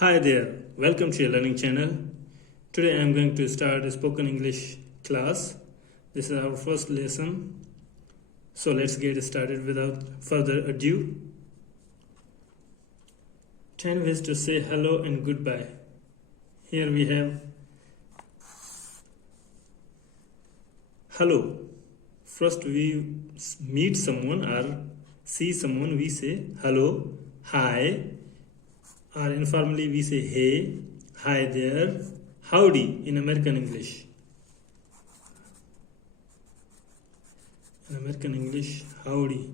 Hi there, welcome to your learning channel. Today I am going to start a spoken English class. This is our first lesson. So let's get started without further ado. 10 ways to say hello and goodbye. Here we have hello. First we meet someone or see someone, we say hello, hi. Or informally we say hey, hi there, howdy in American English. In American English, howdy.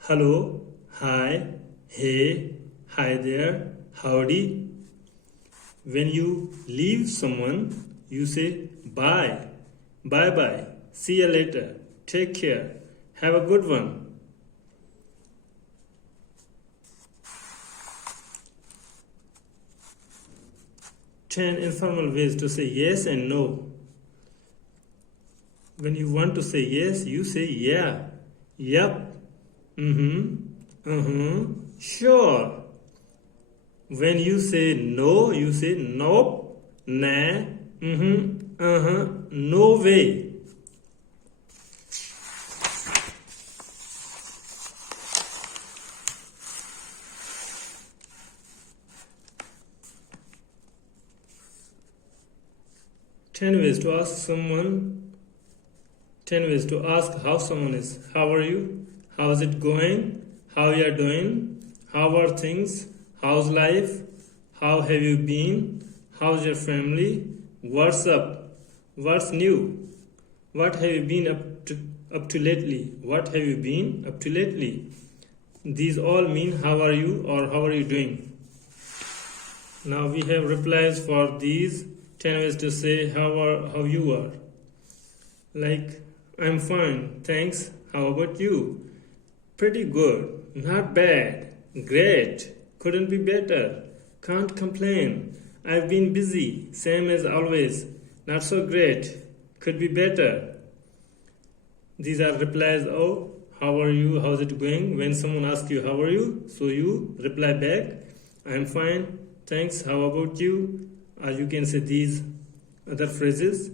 Hello, hi, hey, hi there, howdy. When you leave someone, you say bye, bye bye, see you later, take care, have a good one. 10 informal ways to say yes and no. When you want to say yes, you say yeah, yup, sure. When you say no, you say nope, nah, no way. Ten ways to ask how someone is. How are you? How's it going? How you are doing? How are things? How's life? How have you been? How's your family? What's up? What's new? What have you been up to lately? What have you been up to lately? These all mean how are you or how are you doing. Now we have replies for these 10 ways to say how you are. Like, I'm fine, thanks. How about you? Pretty good, not bad, great, couldn't be better, can't complain. I've been busy, same as always, not so great, could be better. These are replies of how are you, how's it going. When someone asks you how are you, so you reply back, I'm fine, thanks. How about you? Or you can say these other phrases: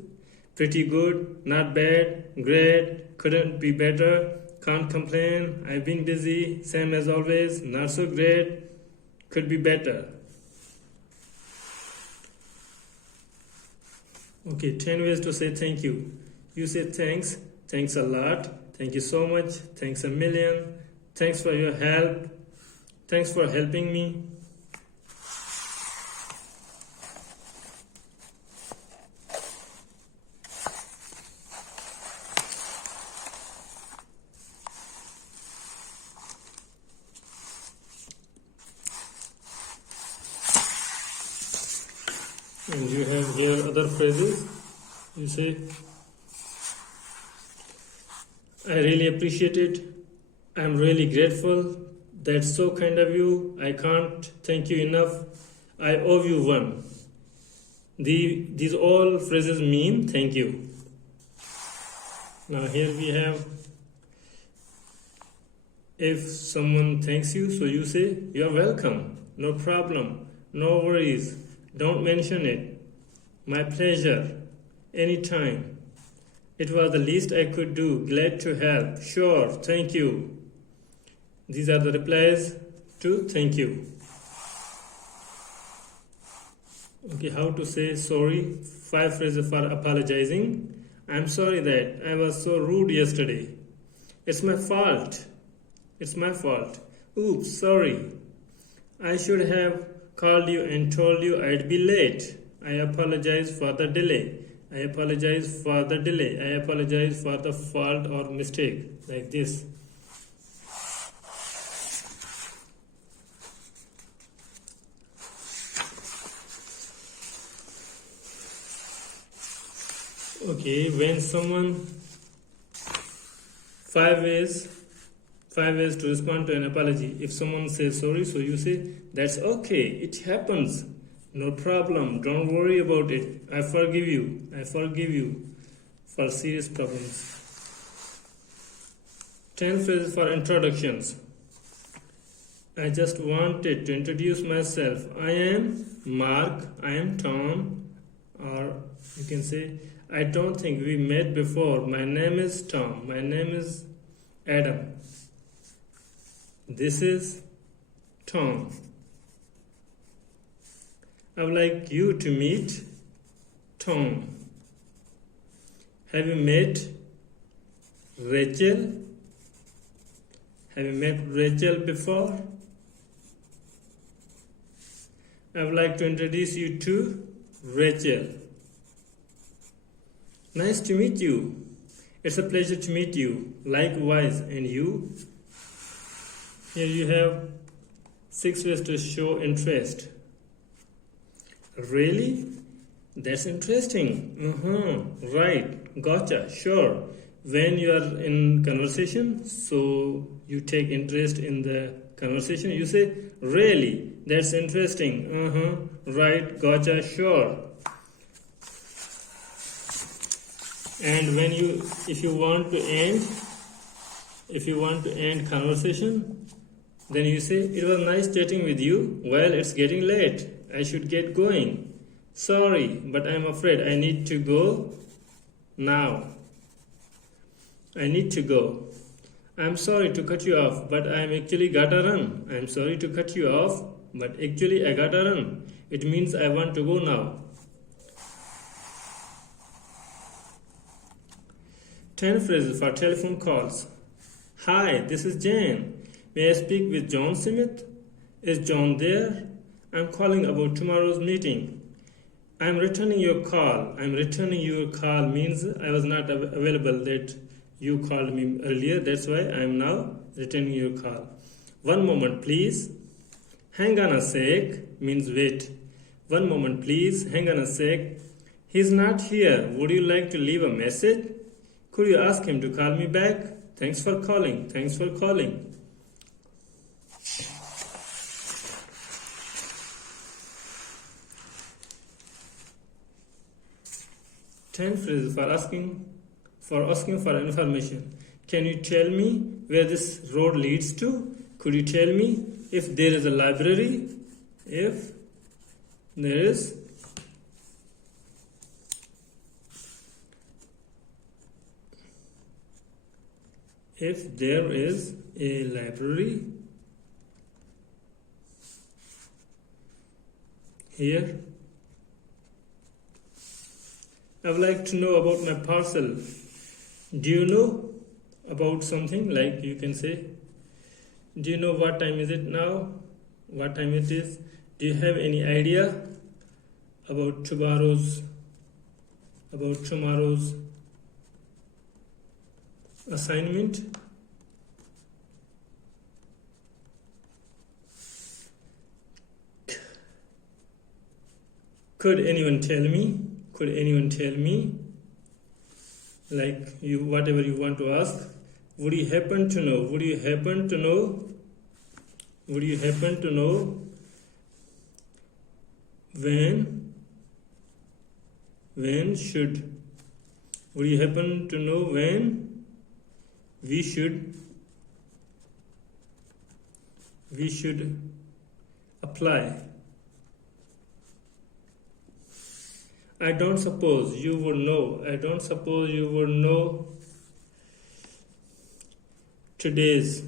pretty good, not bad, great, couldn't be better, can't complain, I've been busy, same as always, not so great, could be better. Okay, 10 ways to say thank you. You say thanks, thanks a lot, thank you so much, thanks a million, thanks for your help, thanks for helping me. And you have here other phrases. You say, I really appreciate it. I'm really grateful. That's so kind of you. I can't thank you enough. I owe you one. These all phrases mean thank you. Now here we have, if someone thanks you, so you say, you're welcome. No problem. No worries. Don't mention it. My pleasure. Anytime. It was the least I could do. Glad to help. Sure. Thank you. These are the replies to thank you. Okay, how to say sorry. 5 phrases for apologizing. I'm sorry that I was so rude yesterday. It's my fault. It's my fault. Oops, sorry. I should have called you and told you I'd be late. I apologize for the delay. I apologize for the delay. I apologize for the fault or mistake. Like this. Okay, when someone 5 ways to respond to an apology. If someone says sorry, so you say, that's okay, it happens, no problem, don't worry about it, I forgive you for serious problems. 10 phrases for introductions. I just wanted to introduce myself. I am Mark, I am Tom, or you can say, I don't think we met before. My name is Tom. My name is Adam. This is Tom. I would like you to meet Tom. Have you met Rachel? Have you met Rachel before? I would like to introduce you to Rachel. Nice to meet you. It's a pleasure to meet you. Likewise, and you? Here you have 6 ways to show interest. Really? That's interesting. Right. Gotcha. Sure. When you are in conversation, so you take interest in the conversation, you say, really? That's interesting. Right. Gotcha. Sure. And if you want to end conversation, then you say, it was nice chatting with you. Well, it's getting late. I should get going. Sorry, but I'm afraid I need to go now. I need to go. I'm sorry to cut you off, but I'm actually gotta run. I'm sorry to cut you off, but actually I gotta run. It means I want to go now. 10 phrases for telephone calls. Hi, this is Jane. May I speak with John Smith? Is John there? I'm calling about tomorrow's meeting. I'm returning your call. I'm returning your call means I was not available that you called me earlier. That's why I'm now returning your call. One moment, please. Hang on a sec means wait. One moment, please. Hang on a sec. He's not here. Would you like to leave a message? Could you ask him to call me back? Thanks for calling. Thanks for calling. Ten phrases for asking for information. Can you tell me where this road leads to? Could you tell me if there is a library? If there is a library here. I would like to know about my parcel. Do you know about something? Like you can say, do you know what time is it now? What time it is? Do you have any idea about tomorrow's assignment? Could anyone tell me? Like whatever you want to ask. Would you happen to know? When we should apply? I don't suppose you would know today's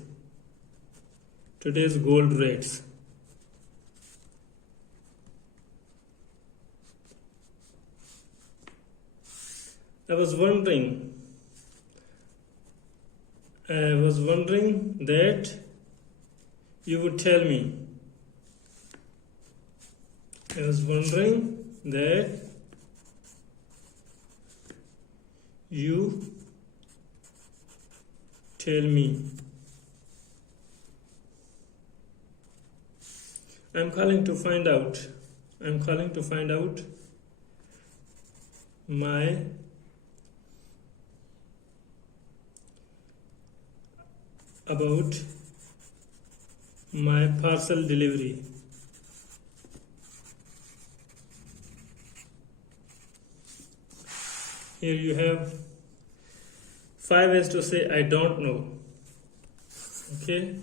gold rates. I was wondering that you would tell me. I was wondering that you tell me. I'm calling to find out about my parcel delivery. Here you have 5 ways to say I don't know. Okay,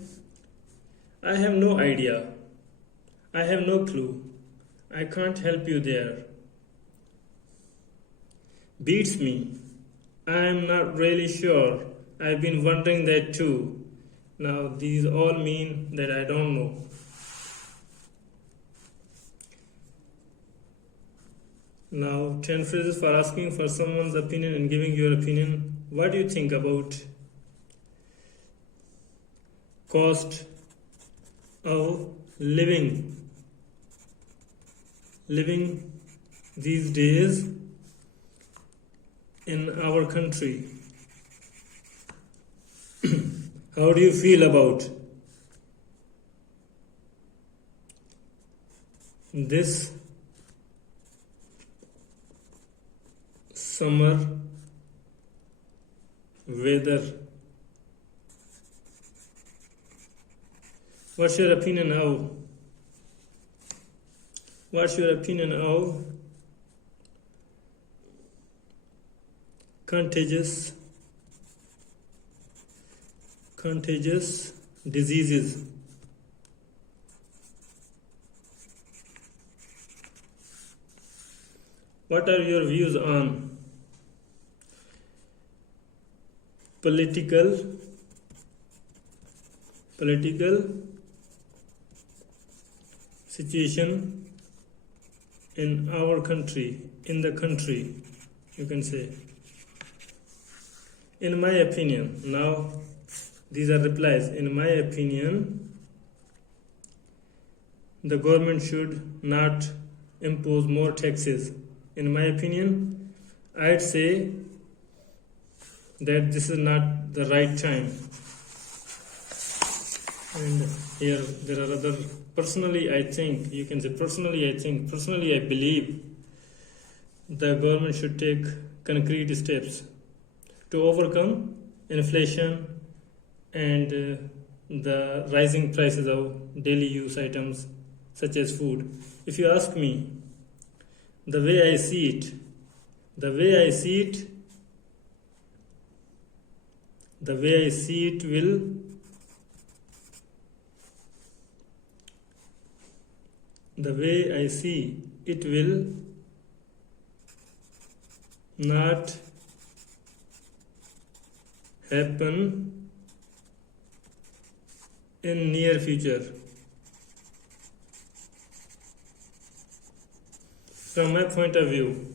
I have no idea. I have no clue. I can't help you there. Beats me. I'm not really sure. I've been wondering that too. Now, these all mean that I don't know. Now, 10 phrases for asking for someone's opinion and giving your opinion. What do you think about cost of living these days in our country? How do you feel about this summer weather? What's your opinion now? What's your opinion of contagious diseases? What are your views on political situation in our country, in the country, you can say. In my opinion, now these are replies. In my opinion, the government should not impose more taxes. In my opinion, I'd say that this is not the right time. And here there are other. Personally, I think, you can say personally, I believe the government should take concrete steps to overcome inflation and the rising prices of daily use items such as food. If you ask me, the way I see it will not happen in near future. From my point of view,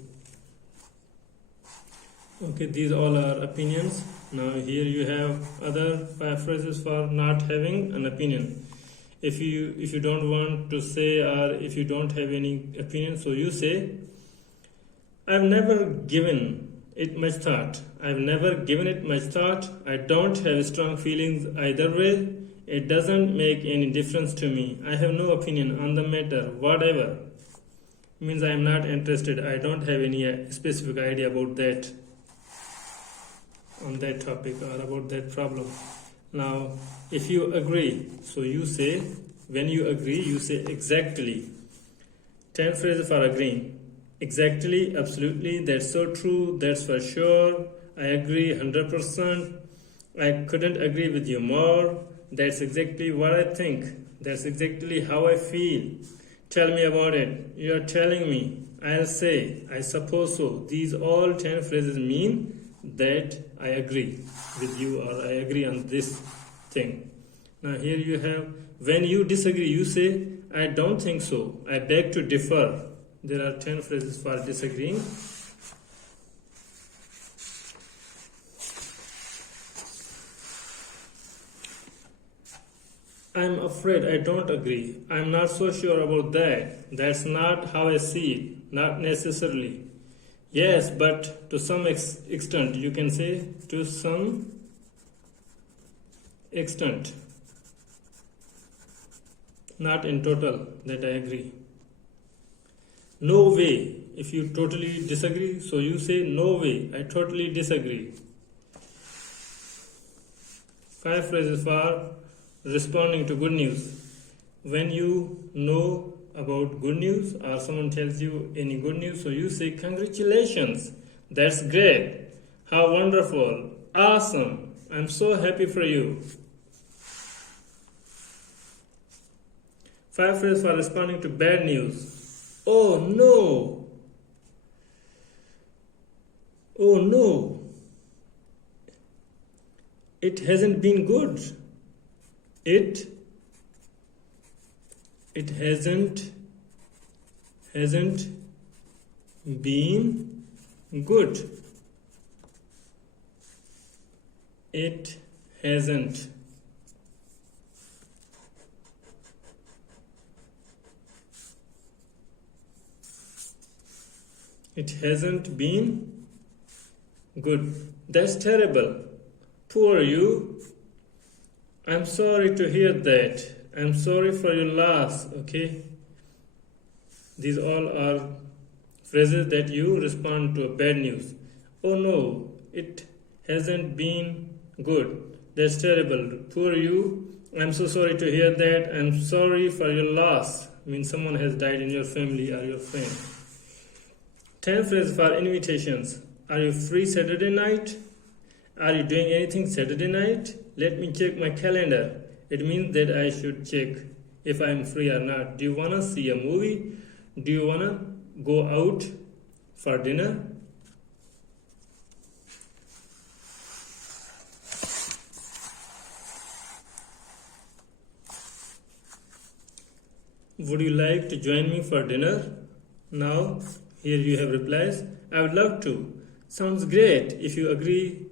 okay, these all are opinions. Now here you have other 5 phrases for not having an opinion. If you don't want to say, or if you don't have any opinion, so you say, I've never given it much thought. I don't have strong feelings either way. It doesn't make any difference to me. I have no opinion on the matter. Whatever. Means I am not interested. I don't have any specific idea about that, on that topic or about that problem. Now, if you agree, so you say, when you agree, you say exactly. 10 phrases for agreeing. Exactly, absolutely, that's so true, that's for sure, I agree 100%, I couldn't agree with you more, that's exactly what I think, that's exactly how I feel. Tell me about it, you are telling me, I'll say, I suppose so. These all 10 phrases mean that I agree with you, or I agree on this thing. Now here you have, when you disagree, you say, I don't think so, I beg to differ. There are 10 phrases for disagreeing. I'm afraid I don't agree. I'm not so sure about that. That's not how I see it. Not necessarily. Yes, but to some extent, you can say to some extent. Not in total that I agree. No way. If you totally disagree, so you say no way, I totally disagree. 5 phrases for responding to good news. When you know about good news or someone tells you any good news, so you say congratulations, that's great, how wonderful, awesome, I'm so happy for you. 5 phrases for responding to bad news. Oh no! Oh no! It hasn't been good. It hasn't been good. It hasn't. It hasn't been good. That's terrible. Poor you. I'm sorry to hear that. I'm sorry for your loss. Okay? These all are phrases that you respond to a bad news. Oh no, it hasn't been good. That's terrible. Poor you. I'm so sorry to hear that. I'm sorry for your loss. Means someone has died in your family or your friend. 10 phrases for invitations. Are you free Saturday night? Are you doing anything Saturday night? Let me check my calendar. It means that I should check if I'm free or not. Do you want to see a movie? Do you want to go out for dinner? Would you like to join me for dinner? Now, here you have replies. I would love to. Sounds great. If you agree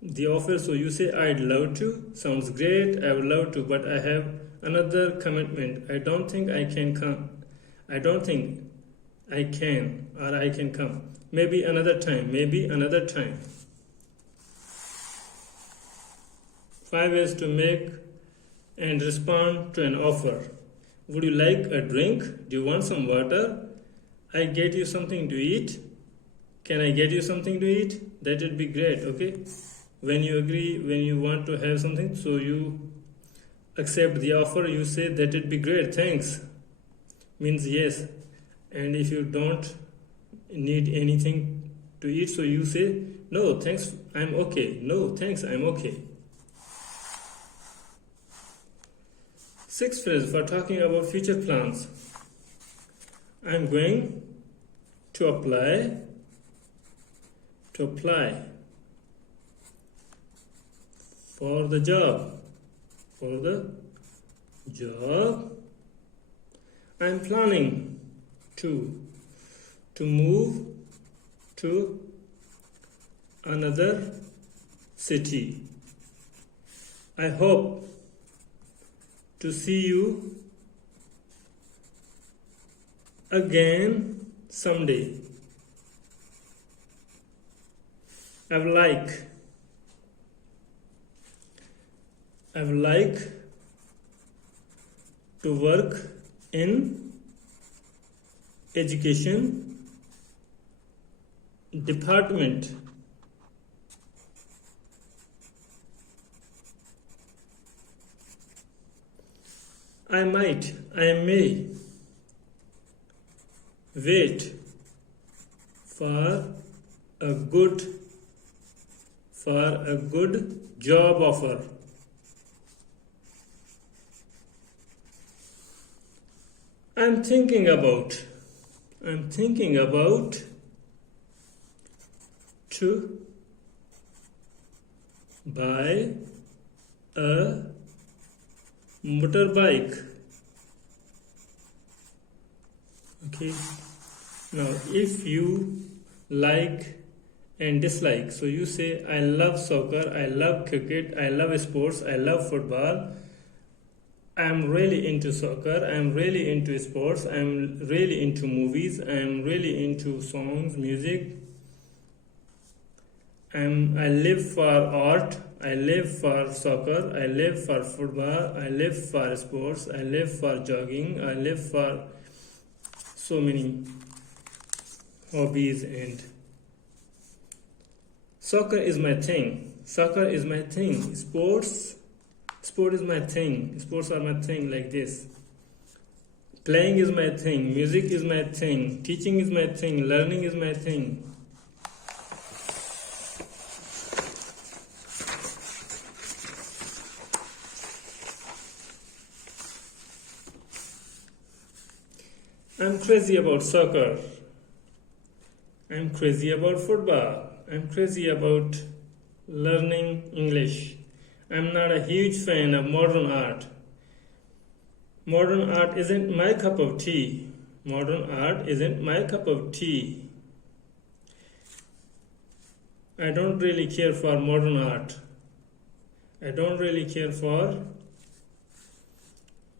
the offer, so you say I'd love to. Sounds great. I would love to, but I have another commitment. I don't think I can come. I don't think I can or I can come. Maybe another time. Maybe another time. 5 ways to make and respond to an offer. Would you like a drink? Do you want some water? I get you something to eat. Can I get you something to eat? That would be great, okay? When you agree, when you want to have something, so you accept the offer, you say that would be great, thanks. Means yes. And if you don't need anything to eat, so you say, no, thanks, I'm okay. No, thanks, I'm okay. 6 phrase for talking about future plans. I'm going to apply for the job. I'm planning to move to another city. I hope to see you again someday. I would like to work in education department. I may wait for a good job offer. I'm thinking about to buy a motorbike. Okay, now if you like and dislike, so you say I love soccer, I love cricket, I love sports, I love football, I'm really into soccer, I'm really into sports, I'm really into movies, I'm really into songs, music, I live for art, I live for soccer, I live for football, I live for sports, I live for jogging, I live for so many hobbies. And soccer is my thing, sport is my thing, sports are my thing, like this. Playing is my thing, music is my thing, teaching is my thing, learning is my thing. I'm crazy about soccer. I'm crazy about football. I'm crazy about learning English. I'm not a huge fan of modern art. Modern art isn't my cup of tea. Modern art isn't my cup of tea. I don't really care for modern art. I don't really care for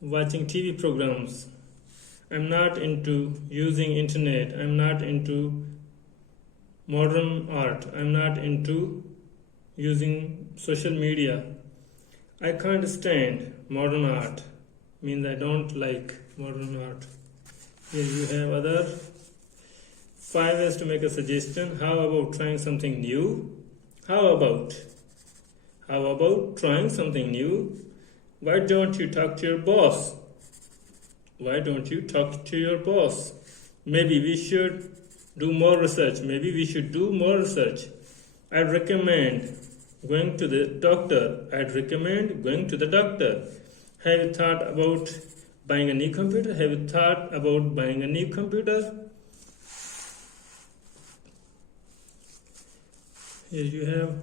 watching TV programs. I'm not into using internet. I'm not into modern art. I'm not into using social media. I can't stand modern art. Means I don't like modern art. Here you have other 5 ways to make a suggestion. How about trying something new? How about trying something new? Why don't you talk to your boss? Why don't you talk to your boss? Maybe we should do more research. Maybe we should do more research. I'd recommend going to the doctor. I'd recommend going to the doctor. Have you thought about buying a new computer? Have you thought about buying a new computer? Here you have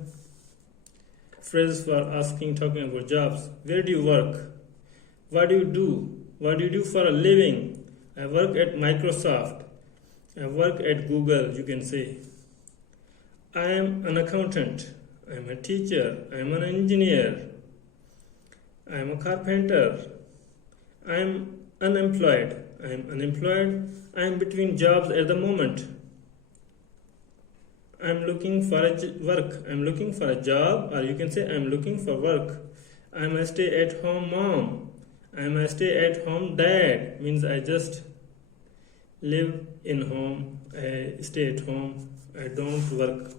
phrases for asking, talking about jobs. Where do you work? What do you do? What do you do for a living? I work at Microsoft. I work at Google, you can say. I am an accountant. I am a teacher. I am an engineer. I am a carpenter. I am unemployed. I am unemployed. I am between jobs at the moment. I am looking for work. I am looking for a job, or you can say I am looking for work. I am a stay-at-home mom. I am a stay-at-home dad. Means I just live in home. I stay at home. I don't work.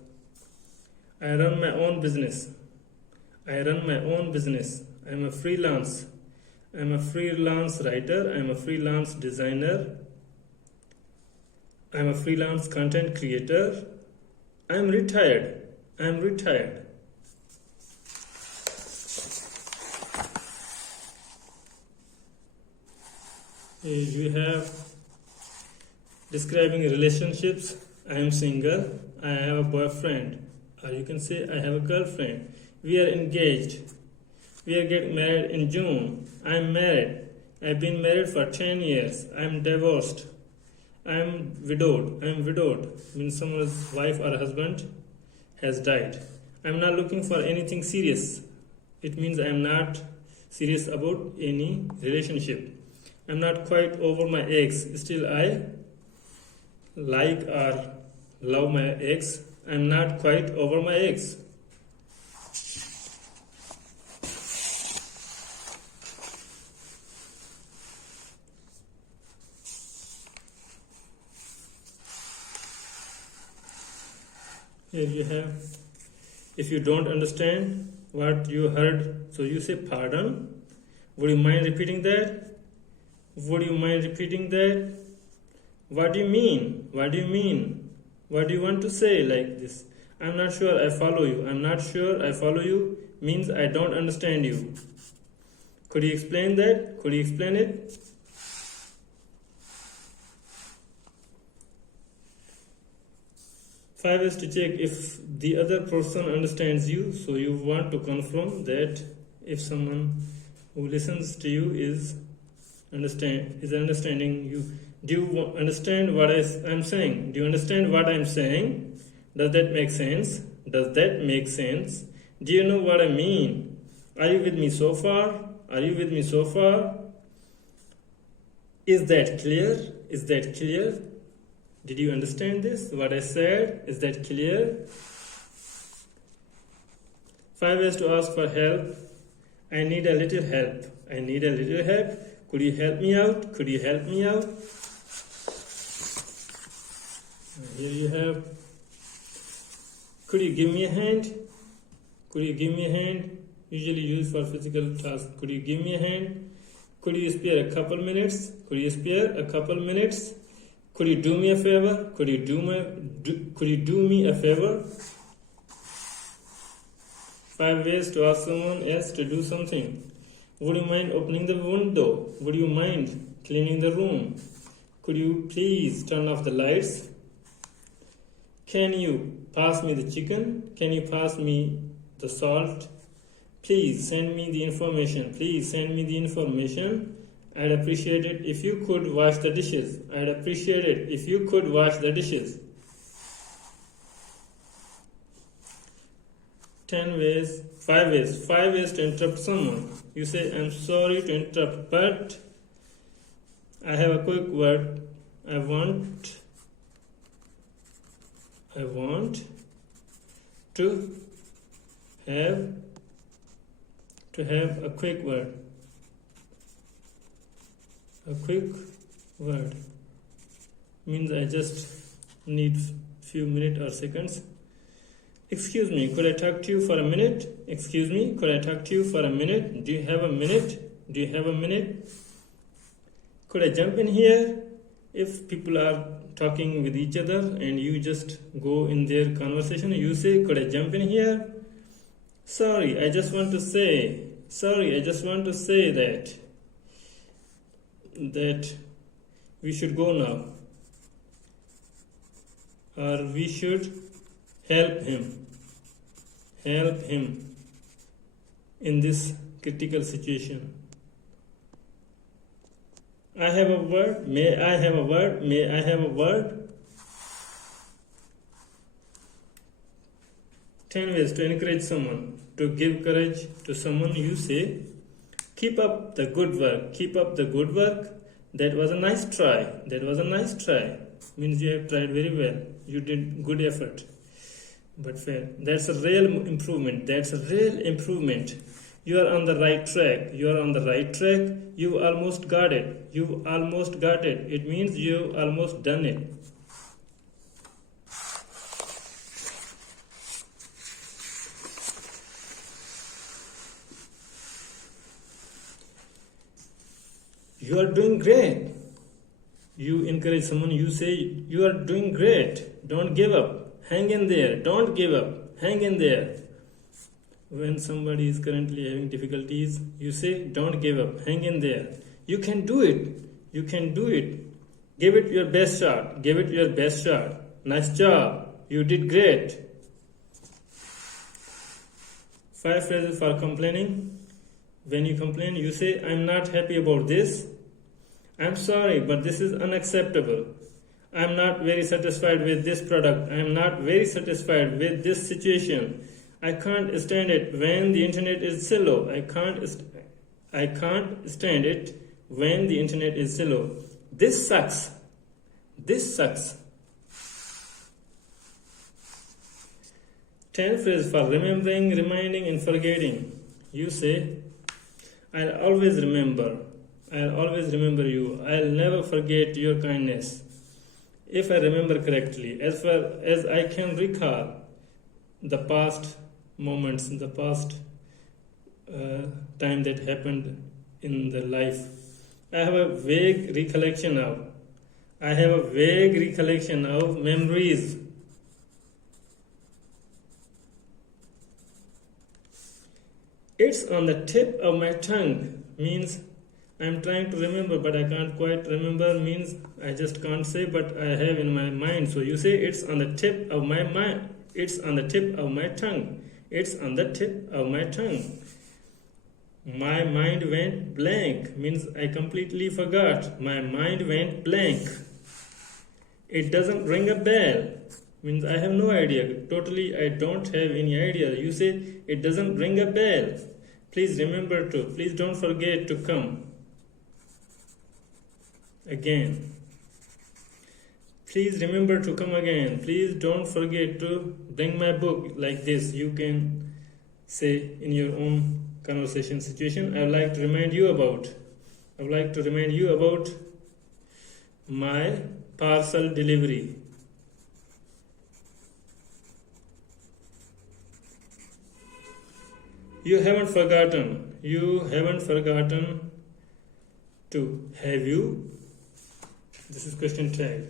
I run my own business. I run my own business. I am a freelance. I am a freelance writer. I am a freelance designer. I am a freelance content creator. I am retired. I am retired. Here you have describing relationships. I am single. I have a boyfriend. Or you can say I have a girlfriend. We are engaged. We are getting married in June. I am married. I've been married for 10 years. I am divorced. I am widowed. I am widowed. Means someone's wife or husband has died. I am not looking for anything serious. It means I am not serious about any relationship. I am not quite over my ex. Still I like or love my ex. I am not quite over my ex. Here you have, if you don't understand what you heard, so you say pardon. Would you mind repeating that? Would you mind repeating that? What do you mean? What do you mean? What do you want to say like this? I'm not sure I follow you. I'm not sure I follow you means I don't understand you. Could you explain that? Could you explain it? Five is to check if the other person understands you. So you want to confirm that if someone who listens to you is understanding you. Do you understand what I'm saying? Do you understand what I'm saying? Does that make sense? Does that make sense? Do you know what I mean? Are you with me so far? Are you with me so far? Is that clear? Is that clear? Did you understand this? What I said? Is that clear? 5 ways to ask for help. I need a little help. I need a little help. Could you help me out? Could you help me out? Here you have, could you give me a hand? Could you give me a hand? Usually used for physical tasks. Could you give me a hand? Could you spare a couple minutes? Could you spare a couple minutes? Could you do me a favor? Could you do me a favor? 5 ways to ask someone else to do something. Would you mind opening the window? Would you mind cleaning the room? Could you please turn off the lights? Can you pass me the chicken? Can you pass me the salt? Please send me the information. Please send me the information. I'd appreciate it if you could wash the dishes. I'd appreciate it if you could wash the dishes. 5 ways to interrupt someone. You say, I'm sorry to interrupt, but I have a quick word. I want to have a quick word. A quick word means I just need few minutes or seconds. Excuse me, could I talk to you for a minute? Excuse me, could I talk to you for a minute? Do you have a minute? Do you have a minute? Could I jump in here? If people are talking with each other and you just go in their conversation, you say, could I jump in here? Sorry, I just want to say that we should go now, or we should help him in this critical situation. I have a word. May I have a word? May I have a word? 10 ways to encourage someone, to give courage to someone. You say, keep up the good work. Keep up the good work. That was a nice try. That was a nice try. Means you have tried very well. You did good effort. But fair. That's a real improvement. That's a real improvement. You are on the right track. You are on the right track. You almost got it. You almost got it. It means you almost done it. You are doing great. You encourage someone, you say, you are doing great. Don't give up. Hang in there. Don't give up. Hang in there. When somebody is currently having difficulties, you say, don't give up. Hang in there. You can do it. You can do it. Give it your best shot. Give it your best shot. Nice job. You did great. 5 phrases for complaining. When you complain, you say, I'm not happy about this. I'm sorry, but this is unacceptable. I'm not very satisfied with this product. I'm not very satisfied with this situation. I can't stand it when the internet is slow. I can't stand it when the internet is slow. This sucks. This sucks. 10 phrases for remembering, reminding, and forgetting. You say, I'll always remember you. I'll never forget your kindness. If I remember correctly, as far as I can recall, the past moments, the past time that happened in the life, I have a vague recollection of memories. It's on the tip of my tongue means I'm trying to remember, but I can't quite remember, means I just can't say, but I have in my mind. So you say it's on the tip of my mind. It's on the tip of my tongue. It's on the tip of my tongue. My mind went blank means I completely forgot. My mind went blank. It doesn't ring a bell means I have no idea. Totally, I don't have any idea. You say it doesn't ring a bell. Please remember to. Please don't forget to come. Again. Please remember to come again. Please don't forget to bring my book. Like this, you can say in your own conversation situation. I would like to remind you about my parcel delivery. You haven't forgotten to. Have you? This is question tag.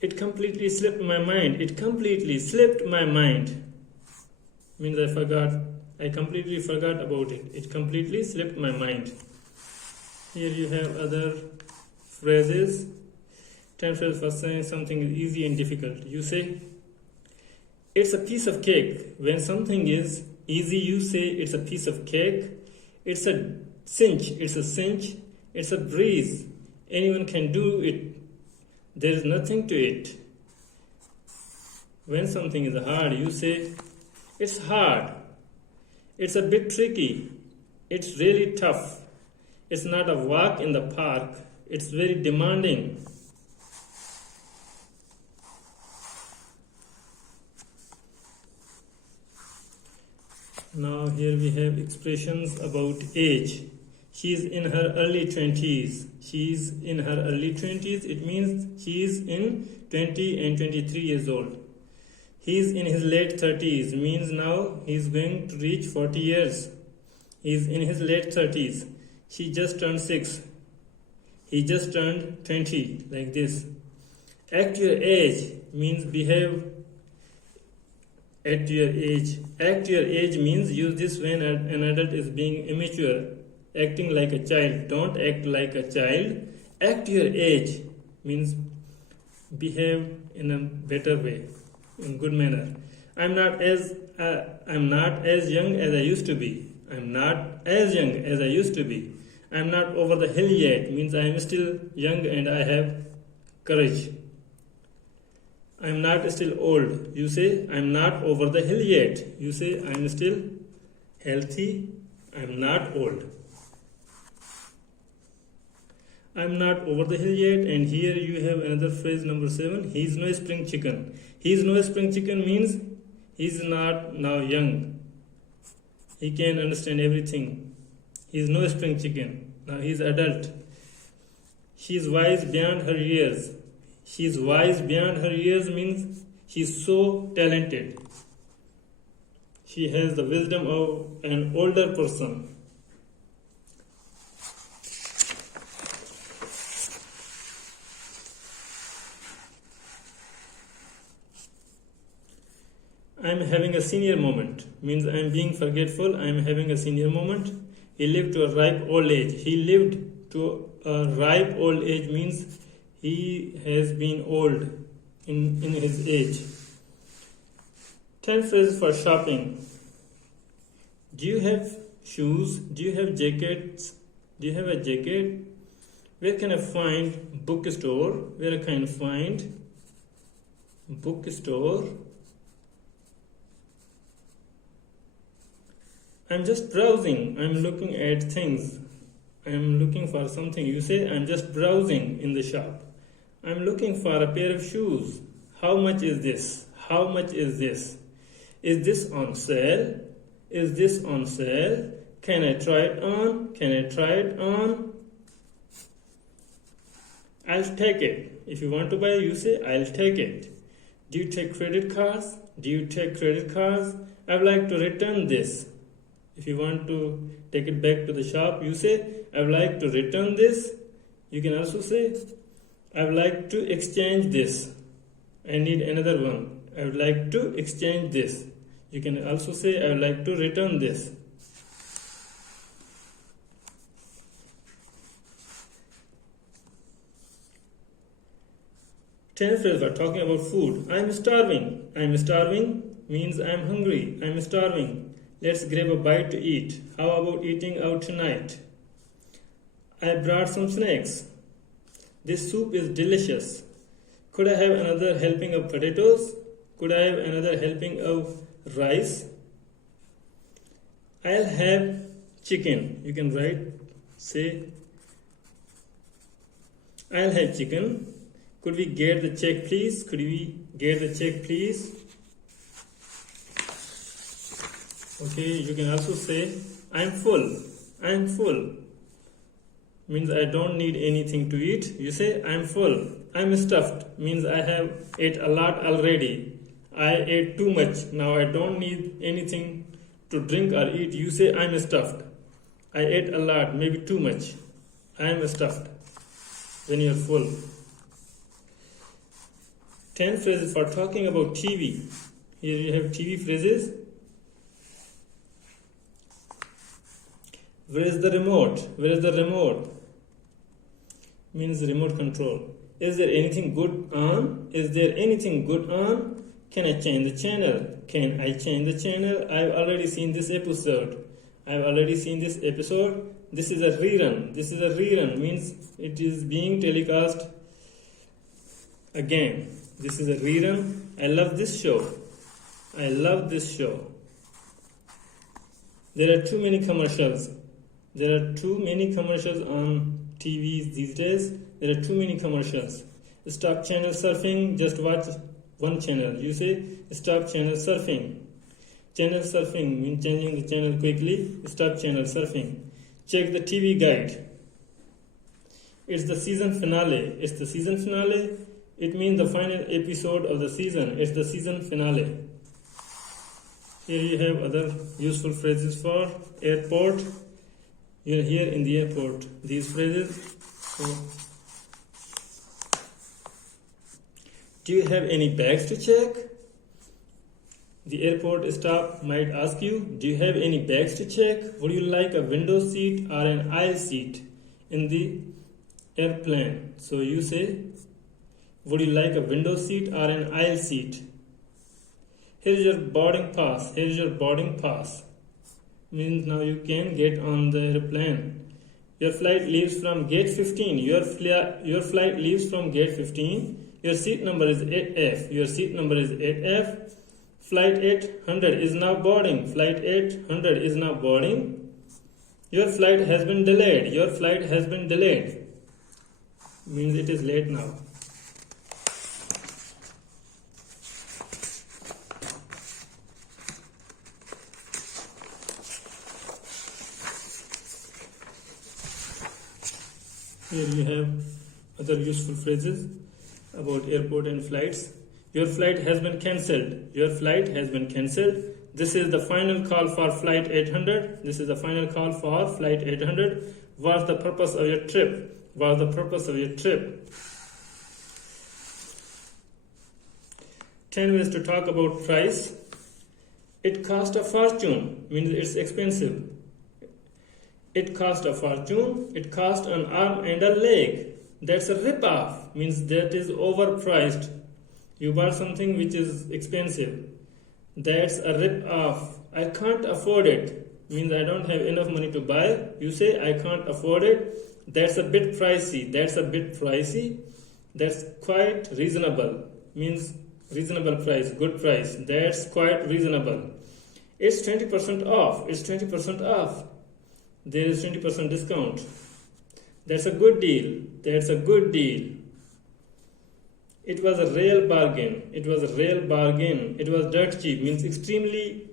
It completely slipped my mind. Means I forgot I completely forgot about it. It completely slipped my mind. Here you have other phrases. 10 phrases for saying something is easy and difficult. You say, it's a piece of cake. When something is easy, you say it's a piece of cake. It's a cinch. It's a cinch. It's a breeze. Anyone can do it. There is nothing to it. When something is hard, you say, it's hard. It's a bit tricky. It's really tough. It's not a walk in the park. It's very demanding. Now here we have expressions about age. She is in her early 20s. She is in her early 20s. It means she is in 20 and 23 years old. He is in his late 30s. Means now he is going to reach 40 years. He is in his late 30s. She just turned 6. He just turned 20. Like this. Act your age means behave at your age. Act your age means use this when an adult is being immature, acting like a child. Don't act like a child. Act your age means behave in a better way, in good manner. I'm not as young as I used to be. I'm not as young as I used to be. I'm not over the hill yet means I am still young and I have courage. I'm not still old. You say, I'm not over the hill yet. You say, I'm still healthy. I'm not old. I'm not over the hill yet. And here you have another phrase, number 7. He's no spring chicken. He's no spring chicken means he's not now young. He can understand everything. He's no spring chicken. Now he's adult. She's wise beyond her years. She's wise beyond her years means she's so talented. She has the wisdom of an older person. I'm having a senior moment means I'm being forgetful. I'm having a senior moment. He lived to a ripe old age. He lived to a ripe old age means he has been old in his age. 10 phrases for shopping. Do you have shoes? Do you have jackets? Do you have a jacket? Where can I find bookstore? Where can I find bookstore? I'm just browsing. I'm looking at things. I'm looking for something. You say, I'm just browsing in the shop. I'm looking for a pair of shoes. How much is this? How much is this? Is this on sale? Is this on sale? Can I try it on? Can I try it on? I'll take it. If you want to buy, you say, I'll take it. Do you take credit cards? Do you take credit cards? I would like to return this. If you want to take it back to the shop, you say, I would like to return this. You can also say, I would like to exchange this. I need another one. I would like to exchange this. You can also say, I would like to return this. Ten phrases are talking about food. I'm starving. I'm starving means I'm hungry. I'm starving. Let's grab a bite to eat. How about eating out tonight? I brought some snacks. This soup is delicious. Could I have another helping of potatoes? Could I have another helping of rice? I'll have chicken. You can write, say, I'll have chicken. Could we get the check, please? Could we get the check, please? Okay, you can also say, I'm full. I'm full. Means I don't need anything to eat. You say, I'm full. I'm stuffed. Means I have ate a lot already. I ate too much. Now I don't need anything to drink or eat. You say, I'm stuffed. I ate a lot, maybe too much. I'm stuffed. When you're full. 10 phrases for talking about TV. Here you have TV phrases. Where is the remote? Where is the remote? Means remote control. Is there anything good on? Is there anything good on? Can I change the channel? Can I change the channel? I've already seen this episode. I've already seen this episode. This is a rerun. This is a rerun. Means it is being telecast again. This is a rerun. I love this show. I love this show. There are too many commercials. There are too many commercials on TVs these days. There are too many commercials. Stop channel surfing. Just watch one channel. You say stop channel surfing. Channel surfing means changing the channel quickly. Stop channel surfing. Check the TV guide. It's the season finale. It's the season finale. It means the final episode of the season. It's the season finale. Here you have other useful phrases for airport. You're here in the airport. These phrases. So, do you have any bags to check? The airport staff might ask you, do you have any bags to check? Would you like a window seat or an aisle seat in the airplane? So you say, would you like a window seat or an aisle seat? Here's your boarding pass. Here's your boarding pass. Means now you can get on the airplane. Your flight leaves from gate 15. Your flight leaves from gate 15. Your seat number is 8F. Your seat number is 8F. Flight 800 is now boarding. Flight 800 is now boarding. Your flight has been delayed. Your flight has been delayed. Means it is late now. Here you have other useful phrases about airport and flights. Your flight has been cancelled. Your flight has been cancelled. This is the final call for flight 800. This is the final call for flight 800. What's the purpose of your trip? What's the purpose of your trip? 10 ways to talk about price. It cost a fortune. Means it's expensive. It cost a fortune. It cost an arm and a leg. That's a rip-off. Means that is overpriced. You bought something which is expensive. That's a rip-off. I can't afford it. Means I don't have enough money to buy. You say I can't afford it. That's a bit pricey. That's a bit pricey. That's quite reasonable. Means reasonable price, good price. That's quite reasonable. It's 20% off. It's 20% off. There is 20% discount. That's a good deal. That's a good deal. It was a real bargain. It was a real bargain. It was dirt cheap. Means extremely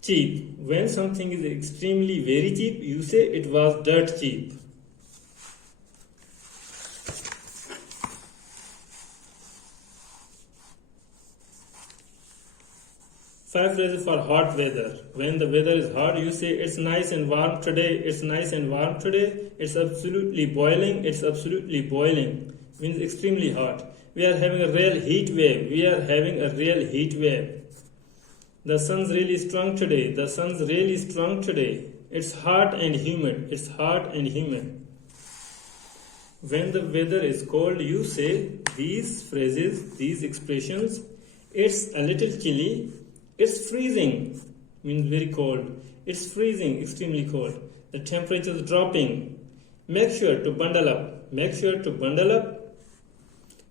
cheap. When something is extremely very cheap, you say it was dirt cheap. Five phrases for hot weather. When the weather is hot, you say it's nice and warm today. It's nice and warm today. It's absolutely boiling. It's absolutely boiling. Means extremely hot. We are having a real heat wave. We are having a real heat wave. The sun's really strong today. The sun's really strong today. It's hot and humid. It's hot and humid. When the weather is cold, you say these phrases, these expressions. It's a little chilly. It's freezing. Means very cold. It's freezing, extremely cold. The temperature is dropping. Make sure to bundle up. Make sure to bundle up.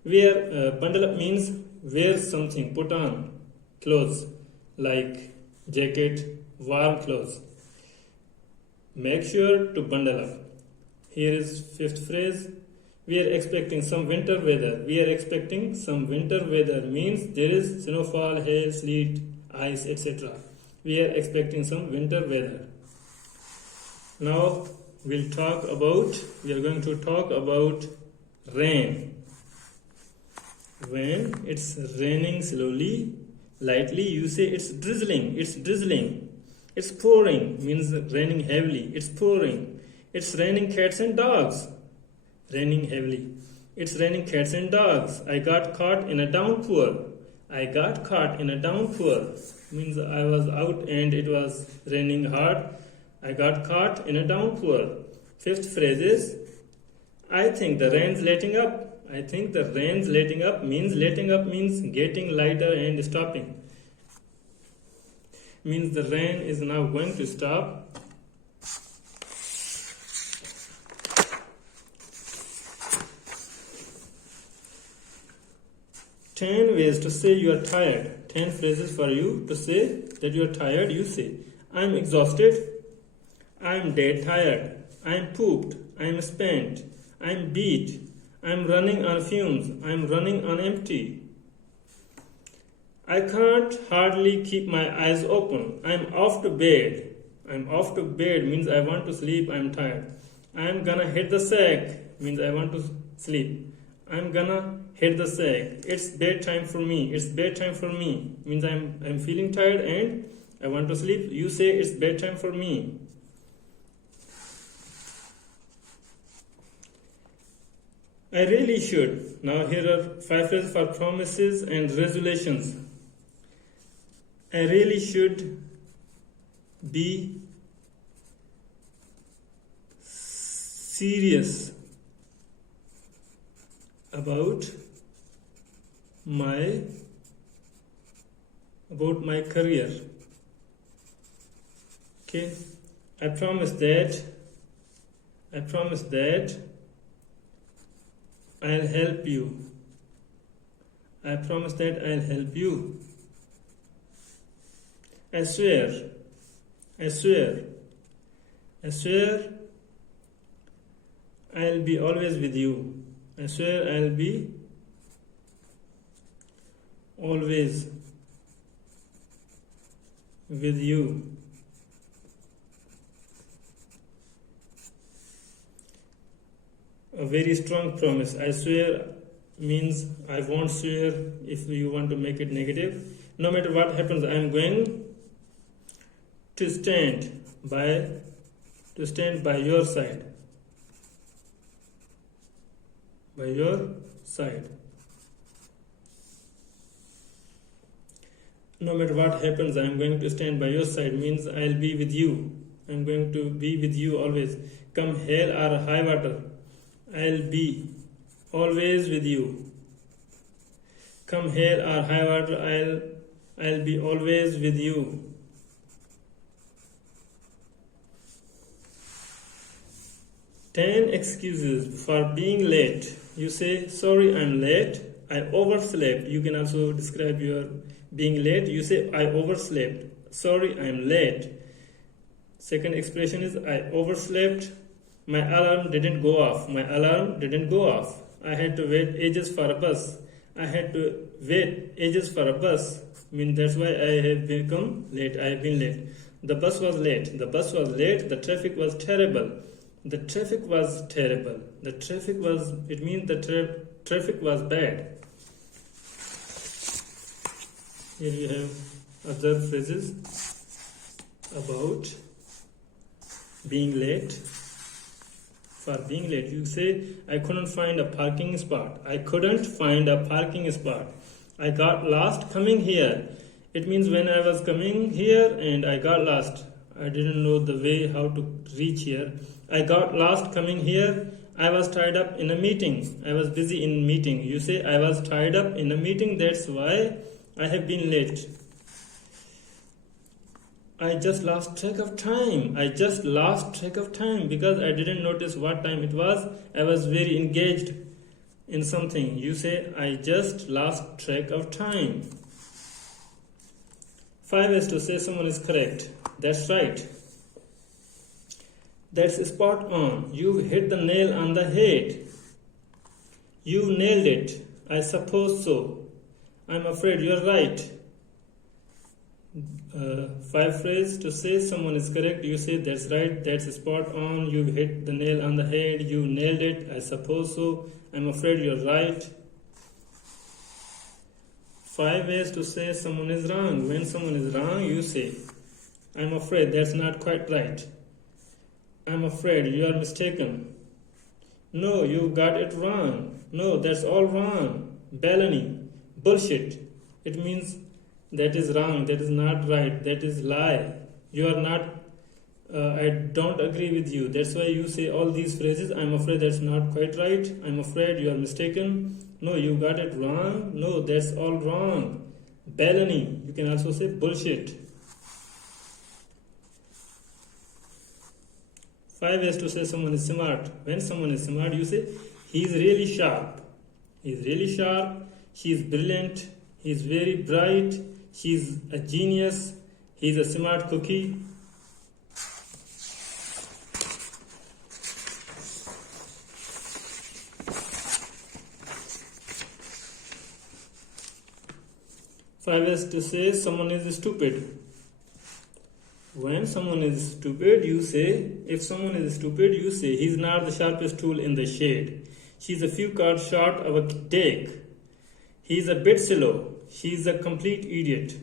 Bundle up means wear something, put on clothes like jacket, warm clothes. Make sure to bundle up. Here is fifth phrase. We are expecting some winter weather. We are expecting some winter weather means there is snowfall, hail, sleet, ice, etc. We are expecting some winter weather. Now we are going to talk about rain. When it's raining slowly, lightly, you say it's drizzling. It's drizzling. It's pouring means raining heavily. It's pouring. It's raining cats and dogs. Raining heavily. It's raining cats and dogs. I got caught in a downpour. I got caught in a downpour. Means I was out and it was raining hard. I got caught in a downpour. Fifth phrase is, I think the rain's letting up. I think the rain's letting up means getting lighter and stopping. Means the rain is now going to stop. Ten ways to say you are tired. 10 phrases for you to say that you are tired. You say, I'm exhausted. I'm dead tired. I'm pooped. I'm spent. I'm beat. I'm running on fumes. I'm running on empty. I can't hardly keep my eyes open. I'm off to bed. I'm off to bed means I want to sleep. I'm tired. I'm gonna hit the sack means I want to sleep. I'm gonna hit the sack. It's bedtime for me. It's bedtime for me means I'm feeling tired and I want to sleep. You say it's bedtime for me. I really should. Now here are 5 phrases for promises and resolutions. I really should be serious about my career. Okay, I promise that I'll help you. I promise that I'll help you. I swear I'll be always with you. I swear I'll be always with you. A very strong promise. I swear means I won't swear if you want to make it negative. No matter what happens, I'm going to stand by your side. By your side. No matter what happens, I'm going to stand by your side means I'll be with you. I'm going to be with you always. Come hell or high water, I'll be always with you. Come hell or high water, I'll be always with you. Ten excuses for being late. You say, sorry, I'm late. I overslept. You can also describe your being late. You say, I overslept. Sorry, I'm late. Second expression is, I overslept. My alarm didn't go off. My alarm didn't go off. I had to wait ages for a bus. I had to wait ages for a bus. That's why I have become late. I have been late. The bus was late. The bus was late. The traffic was terrible. The traffic was terrible. It means the traffic was bad. Here we have other phrases about being late. For being late, you say, I couldn't find a parking spot. I couldn't find a parking spot. I got lost coming here. It means when I was coming here and I got lost. I didn't know the way how to reach here. I got lost coming here. I was tied up in a meeting. I was busy in meeting. You say, I was tied up in a meeting. That's why I have been late. I just lost track of time. Because I didn't notice what time it was. I was very engaged in something. You say, I just lost track of time. 5 ways to say someone is correct. That's right. That's spot on. You hit the nail on the head. You nailed it. I suppose so. I'm afraid you're right. 5 phrases to say someone is correct. You say, that's right, that's spot on, you hit the nail on the head, you nailed it, I suppose so, I'm afraid you're right. 5 ways to say someone is wrong. When someone is wrong, you say, I'm afraid that's not quite right. I'm afraid you are mistaken. No, you got it wrong. No, that's all wrong. Baloney, bullshit. It means that is wrong, that is not right, that is lie. You are not I don't agree with you. That's why you say all these phrases. I'm afraid that's not quite right. I'm afraid you are mistaken. No, you got it wrong. No, that's all wrong. Baloney. You can also say bullshit. 5 ways to say someone is smart. When someone is smart, you say he's really sharp. He's really sharp. She's brilliant. He's very bright. She's a genius. He's a smart cookie. Five ways to say someone is stupid. When someone is stupid, you say, if someone is stupid, you say, he's not the sharpest tool in the shade. She's a few cards short of a take. He's a bit slow. She's a complete idiot.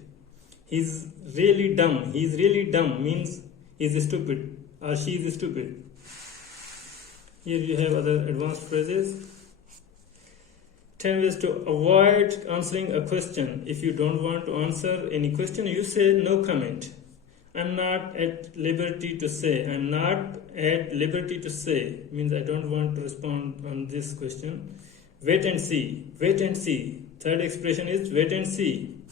He's really dumb. He's really dumb means he's stupid or she's stupid. Here you have other advanced phrases. 10 ways to avoid answering a question. If you don't want to answer any question, you say no comment. I'm not at liberty to say. I'm not at liberty to say means I don't want to respond on this question. Wait and see. Wait and see. Third expression is wait and see.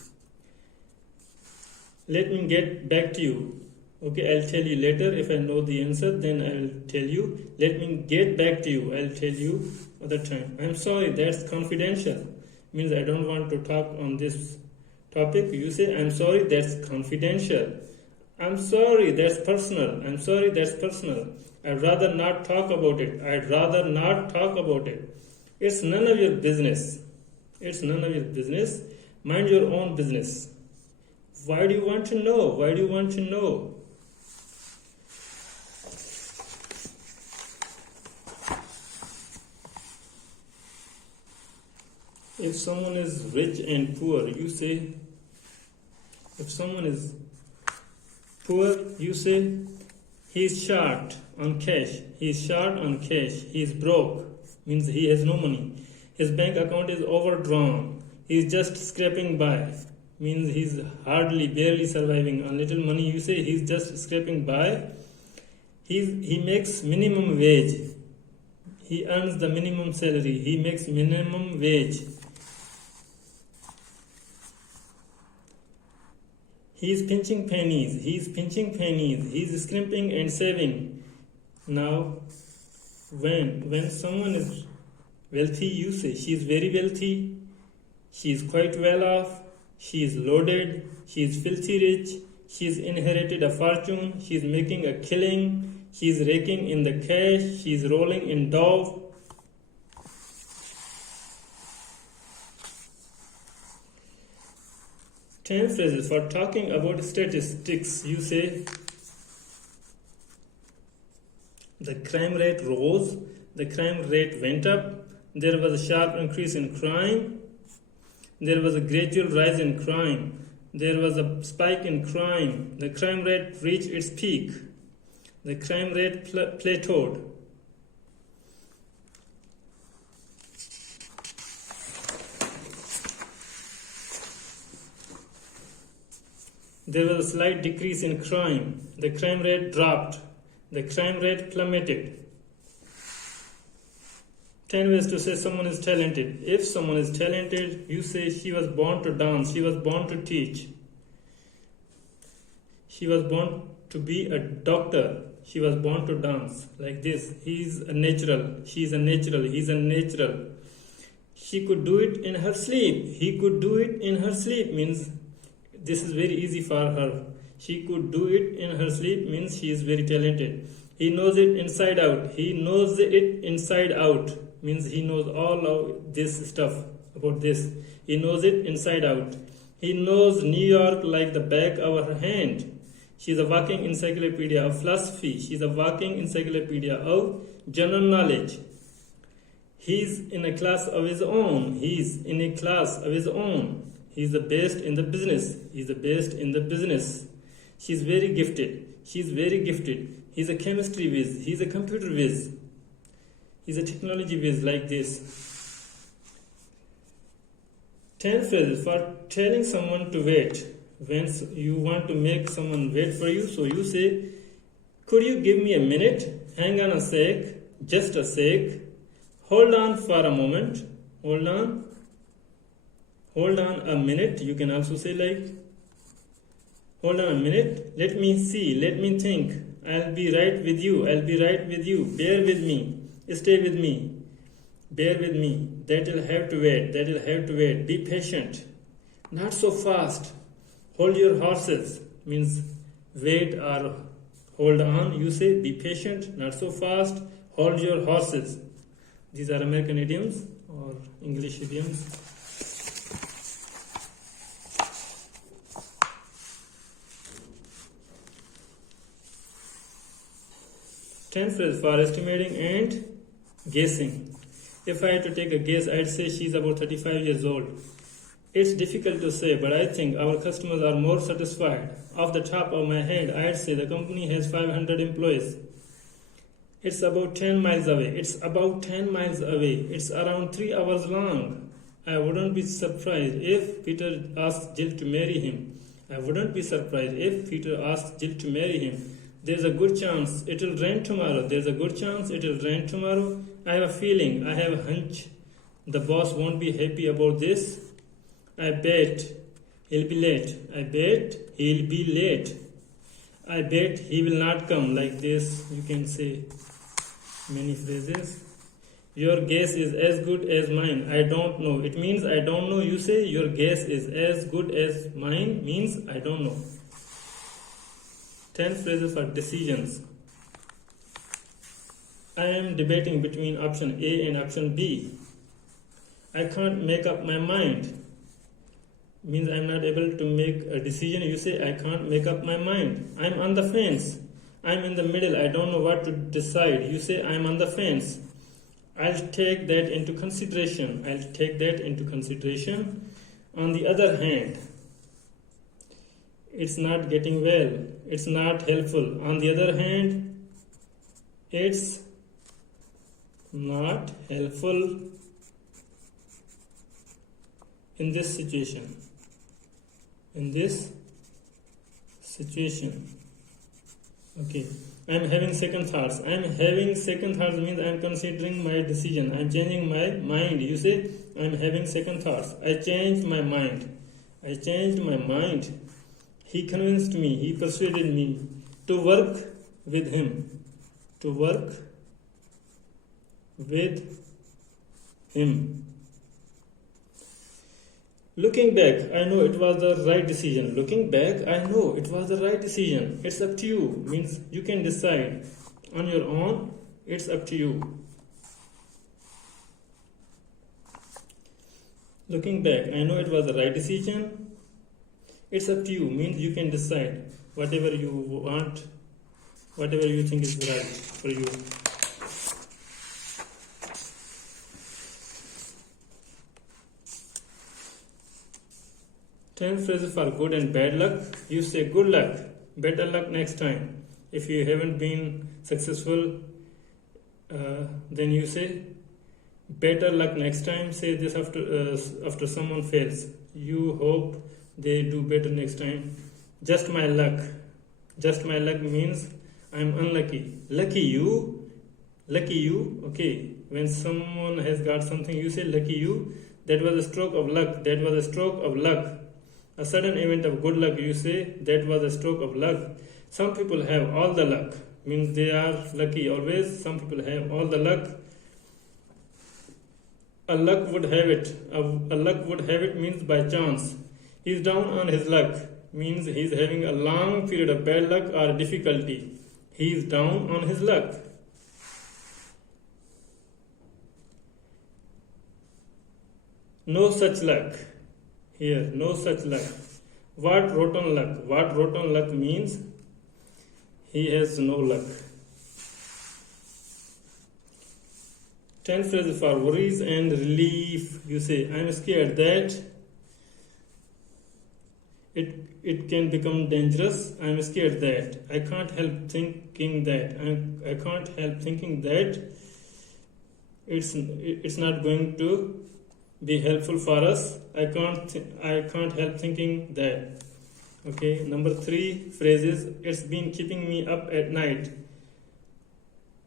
Let me get back to you. Okay, I'll tell you later. If I know the answer, then I'll tell you. Let me get back to you. I'll tell you other time. I'm sorry, that's confidential. Means I don't want to talk on this topic. You say, I'm sorry, that's confidential. I'm sorry, that's personal. I'm sorry, that's personal. I'd rather not talk about it. I'd rather not talk about it. It's none of your business. It's none of your business. Mind your own business. Why do you want to know? Why do you want to know? If someone is rich and poor, you say, if someone is poor, you say, he's short on cash. He's short on cash. He's broke. Means he has no money. His bank account is overdrawn. He's just scraping by. Means he's hardly, barely surviving on little money. You say he's just scraping by. He makes minimum wage. He earns the minimum salary. He makes minimum wage. He's pinching pennies. He's pinching pennies. He's scrimping and saving. Now, when someone is wealthy, you say she's very wealthy. She's quite well off. She's loaded. She's filthy rich. She's inherited a fortune. She's making a killing. She's raking in the cash. She's rolling in dough. Ten phrases for talking about statistics. You say, the crime rate rose, the crime rate went up, there was a sharp increase in crime, there was a gradual rise in crime, there was a spike in crime, the crime rate reached its peak, the crime rate plateaued. There was a slight decrease in crime. The crime rate dropped. The crime rate plummeted. 10 ways to say someone is talented. If someone is talented, you say she was born to dance. She was born to teach. She was born to be a doctor. She was born to dance. Like this. He's a natural. She's a natural. He's a natural. She could do it in her sleep. He could do it in her sleep means this is very easy for her. She could do it in her sleep means she is very talented. He knows it inside out. He knows it inside out means he knows all of this stuff about this. He knows it inside out. He knows New York like the back of her hand. She's a walking encyclopedia of philosophy. She's a walking encyclopedia of general knowledge. He's in a class of his own. He's in a class of his own. He's the best in the business. He's the best in the business. She's very gifted. She's very gifted. He's a chemistry whiz. He's a computer whiz. He's a technology whiz like this. 10 phrases for telling someone to wait. When you want to make someone wait for you, so you say, Could you give me a minute? Hang on a sec. Just a sec. Hold on for a moment. Hold on. Hold on a minute. You can also say like, hold on a minute. Let me see. Let me think. I'll be right with you. I'll be right with you. Bear with me. Stay with me. Bear with me. That'll have to wait. That'll have to wait. Be patient. Not so fast. Hold your horses. Means wait or hold on. You say be patient. Not so fast. Hold your horses. These are American idioms or English idioms. Tense phrase for estimating and guessing. If I had to take a guess, I'd say she's about 35 years old. It's difficult to say, but I think our customers are more satisfied. Off the top of my head, I'd say the company has 500 employees. It's about 10 miles away. It's about 10 miles away. It's around 3 hours long. I wouldn't be surprised if Peter asked Jill to marry him. I wouldn't be surprised if Peter asked Jill to marry him. There's a good chance it'll rain tomorrow. There's a good chance it'll rain tomorrow. I have a feeling, I have a hunch. The boss won't be happy about this. I bet he'll be late. I bet he'll be late. I bet he will not come. Like this, you can say many phrases. Your guess is as good as mine. I don't know. It means I don't know. You say your guess is as good as mine means I don't know. 10 phrases for decisions. I am debating between option A and option B. I can't make up my mind. Means I'm not able to make a decision. You say I can't make up my mind. I'm on the fence. I'm in the middle. I don't know what to decide. You say I'm on the fence. I'll take that into consideration. I'll take that into consideration. On the other hand, it's not getting well. It's not helpful. On the other hand, it's not helpful in this situation. In this situation. Okay. I'm having second thoughts. I'm having second thoughts means I'm considering my decision. I'm changing my mind. You say I'm having second thoughts. I changed my mind. I changed my mind. He convinced me. He persuaded me to work with him. To work with him. Looking back, I know it was the right decision. Looking back, I know it was the right decision. It's up to you. Means you can decide on your own. It's up to you. Looking back, I know it was the right decision. It's up to you. Means you can decide whatever you want, whatever you think is right for you. Ten phrases for good and bad luck. You say good luck, better luck next time. If you haven't been successful, then you say better luck next time. Say this after someone fails. You hope they do better next time. Just my luck. Just my luck means I'm unlucky. Lucky you. Lucky you. Okay. When someone has got something, you say lucky you. That was a stroke of luck. That was a stroke of luck. A sudden event of good luck, you say that was a stroke of luck. Some people have all the luck. Means they are lucky always. Some people have all the luck. A luck would have it. A luck would have it means by chance. He's down on his luck. Means he's having a long period of bad luck or difficulty. He's down on his luck. No such luck. Here, no such luck. What rotten luck? What rotten luck means he has no luck. 10 phrases for worries and relief. You say, I'm scared that it can become dangerous. I'm scared that. I can't help thinking that. I can't help thinking that it's not going to be helpful for us. I can't help thinking that. Okay, number 3 phrase is it's been keeping me up at night.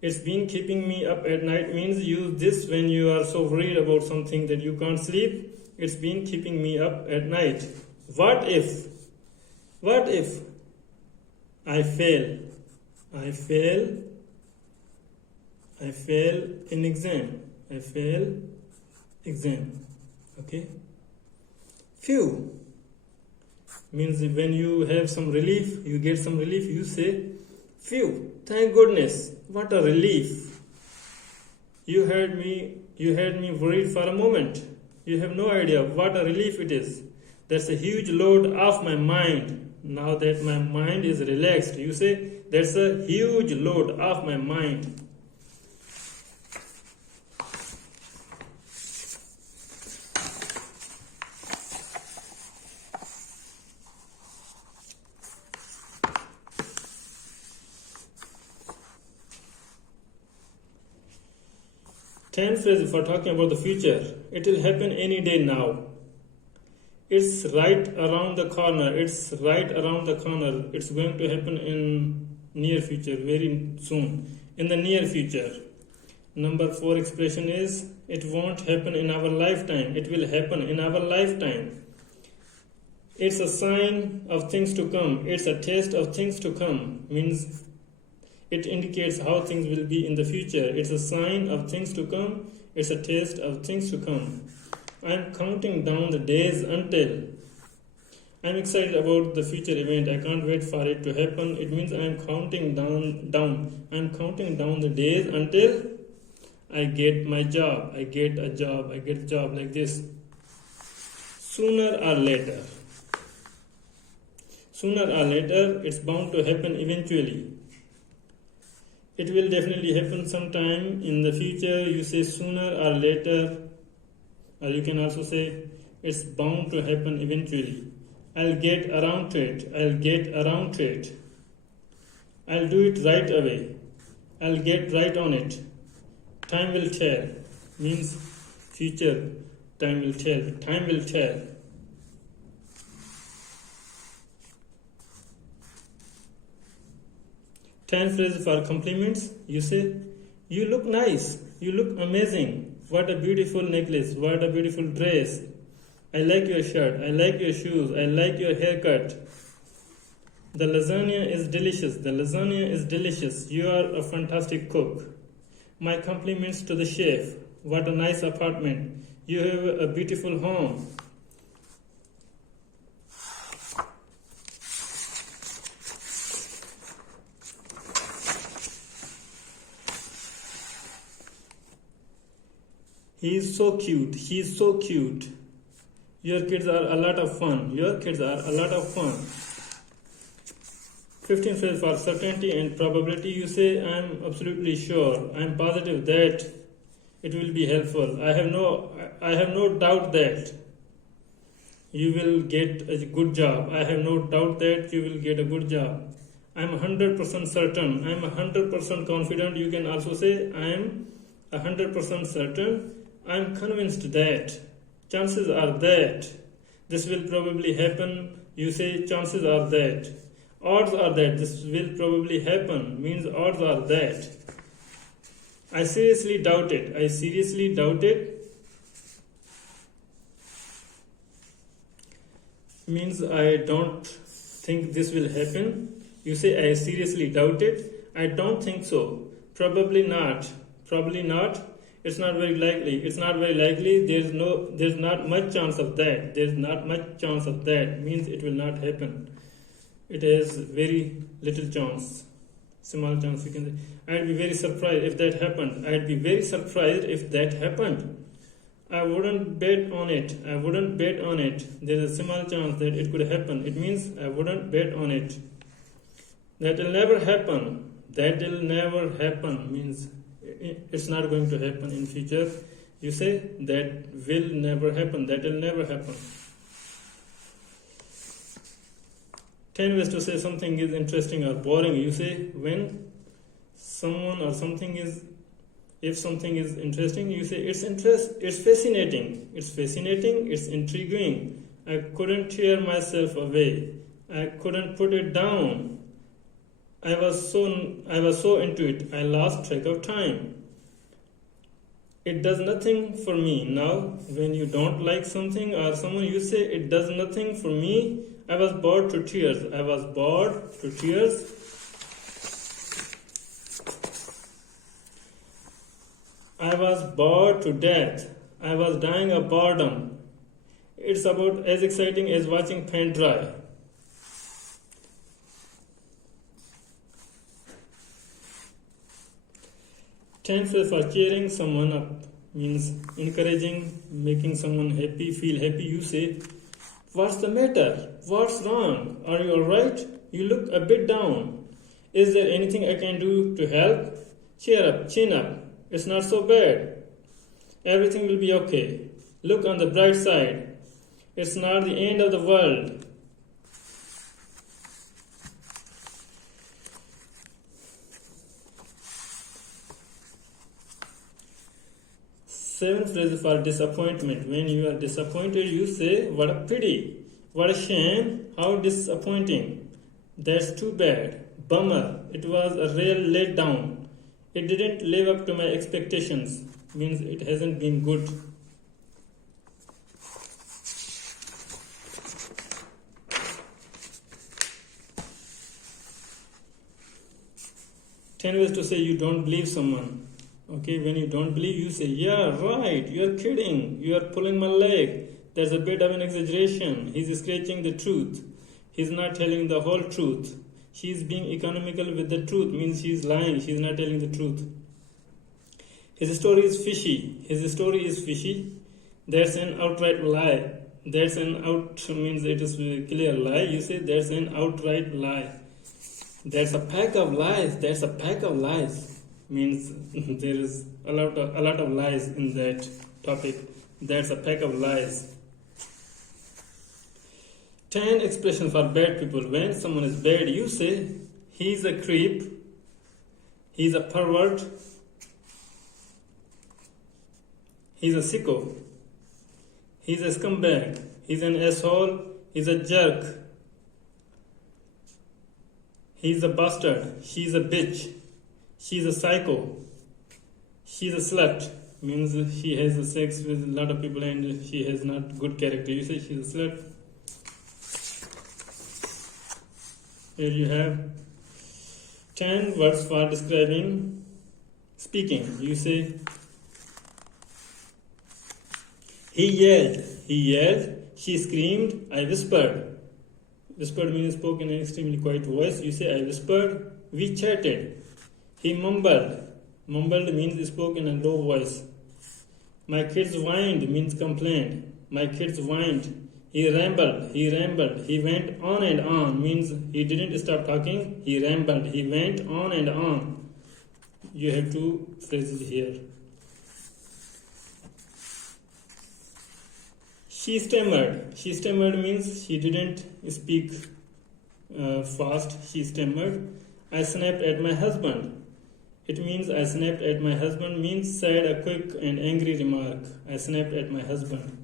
It's been keeping me up at night means use this when you are so worried about something that you can't sleep. It's been keeping me up at night. What if I fail? I fail in exam. I fail exam. Okay. Phew means when you have some relief, you get some relief, you say, phew, thank goodness, what a relief. You had me worried for a moment. You have no idea what a relief it is. That's a huge load off my mind. Now that my mind is relaxed, you say, that's a huge load off my mind. Tenth phrase for talking about the future. It will happen any day now. It's right around the corner. It's right around the corner. It's going to happen in near future, very soon. In the near future. Number 4 expression is it won't happen in our lifetime. It will happen in our lifetime. It's a sign of things to come. It's a taste of things to come. Means it indicates how things will be in the future. It's a sign of things to come. It's a taste of things to come. I'm counting down the days until. I'm excited about the future event. I can't wait for it to happen. It means I'm counting down. I'm counting down the days until I get my job. I get a job. I get a job like this. Sooner or later. Sooner or later, it's bound to happen eventually. It will definitely happen sometime in the future. You say sooner or later, or you can also say it's bound to happen eventually. I'll get around to it. I'll get around to it. I'll do it right away. I'll get right on it. Time will tell. Means future. Time will tell. Time will tell. 10 phrases for compliments. You say, you look nice. You look amazing. What a beautiful necklace. What a beautiful dress. I like your shirt. I like your shoes. I like your haircut. The lasagna is delicious. The lasagna is delicious. You are a fantastic cook. My compliments to the chef. What a nice apartment. You have a beautiful home. He is so cute. He is so cute. Your kids are a lot of fun. Your kids are a lot of fun. 15 phrase for certainty and probability. You say, I am absolutely sure. I am positive that it will be helpful. I have no doubt that you will get a good job. I have no doubt that you will get a good job. I am 100% certain. I am 100% confident. You can also say, I am 100% certain. I am convinced that. Chances are that. This will probably happen. You say, chances are that. Odds are that. This will probably happen. Means odds are that. I seriously doubt it. I seriously doubt it. Means I don't think this will happen. You say, I seriously doubt it. I don't think so. Probably not. Probably not. It's not very likely. It's not very likely. There's not much chance of that. There's not much chance of that. Means it will not happen. It has very little chance. Small chance, you can say. I'd be very surprised if that happened. I'd be very surprised if that happened. I wouldn't bet on it. I wouldn't bet on it. There's a small chance that it could happen. It means I wouldn't bet on it. That will never happen. That will never happen means it's not going to happen in future. You say that will never happen. That will never happen. 10 ways to say something is interesting or boring. You say when someone or something is, if something is interesting, you say it's fascinating. It's fascinating. It's intriguing. I couldn't tear myself away. I couldn't put it down. I was so into it, I lost track of time. It does nothing for me. Now, when you don't like something or someone, you say, it does nothing for me. I was bored to tears. I was bored to tears. I was bored to death. I was dying of boredom. It's about as exciting as watching paint dry. Tenses for cheering someone up means encouraging, making someone happy, feel happy. You say, what's the matter? What's wrong? Are you alright? You look a bit down. Is there anything I can do to help? Cheer up, chin up. It's not so bad. Everything will be okay. Look on the bright side. It's not the end of the world. Seventh phrase for disappointment. When you are disappointed, you say, what a pity. What a shame. How disappointing. That's too bad. Bummer. It was a real letdown. It didn't live up to my expectations. Means it hasn't been good. Ten ways to say you don't believe someone. Okay, when you don't believe, you say, yeah, right, you're kidding, you are pulling my leg. There's a bit of an exaggeration. He's scratching the truth. He's not telling the whole truth. She's being economical with the truth, means she's lying, she's not telling the truth. His story is fishy. His story is fishy. That's an outright lie. That's an means it is a clear lie. You say that's an outright lie. That's a pack of lies. That's a pack of lies. Means there is a lot of lies in that topic. That's a pack of lies. 10 expressions for bad people. When someone is bad, you say, he's a creep, he's a pervert, he's a sicko, he's a scumbag, he's an asshole, he's a jerk, he's a bastard, she's a bitch, she's a psycho, she's a slut. Means she has sex with a lot of people and she has not good character. You say she's a slut. Here you have 10 words for describing speaking. You say, he yelled, she screamed, I whispered. Whispered means spoke in an extremely quiet voice. You say, I whispered, we chatted. He mumbled. Mumbled means spoke in a low voice. My kids whined means complained. My kids whined. He rambled, he went on and on, means he didn't stop talking, he rambled, he went on and on. You have two phrases here. She stammered means she didn't speak fast, she stammered. I snapped at my husband. It means I snapped at my husband means said a quick and angry remark. I snapped at my husband.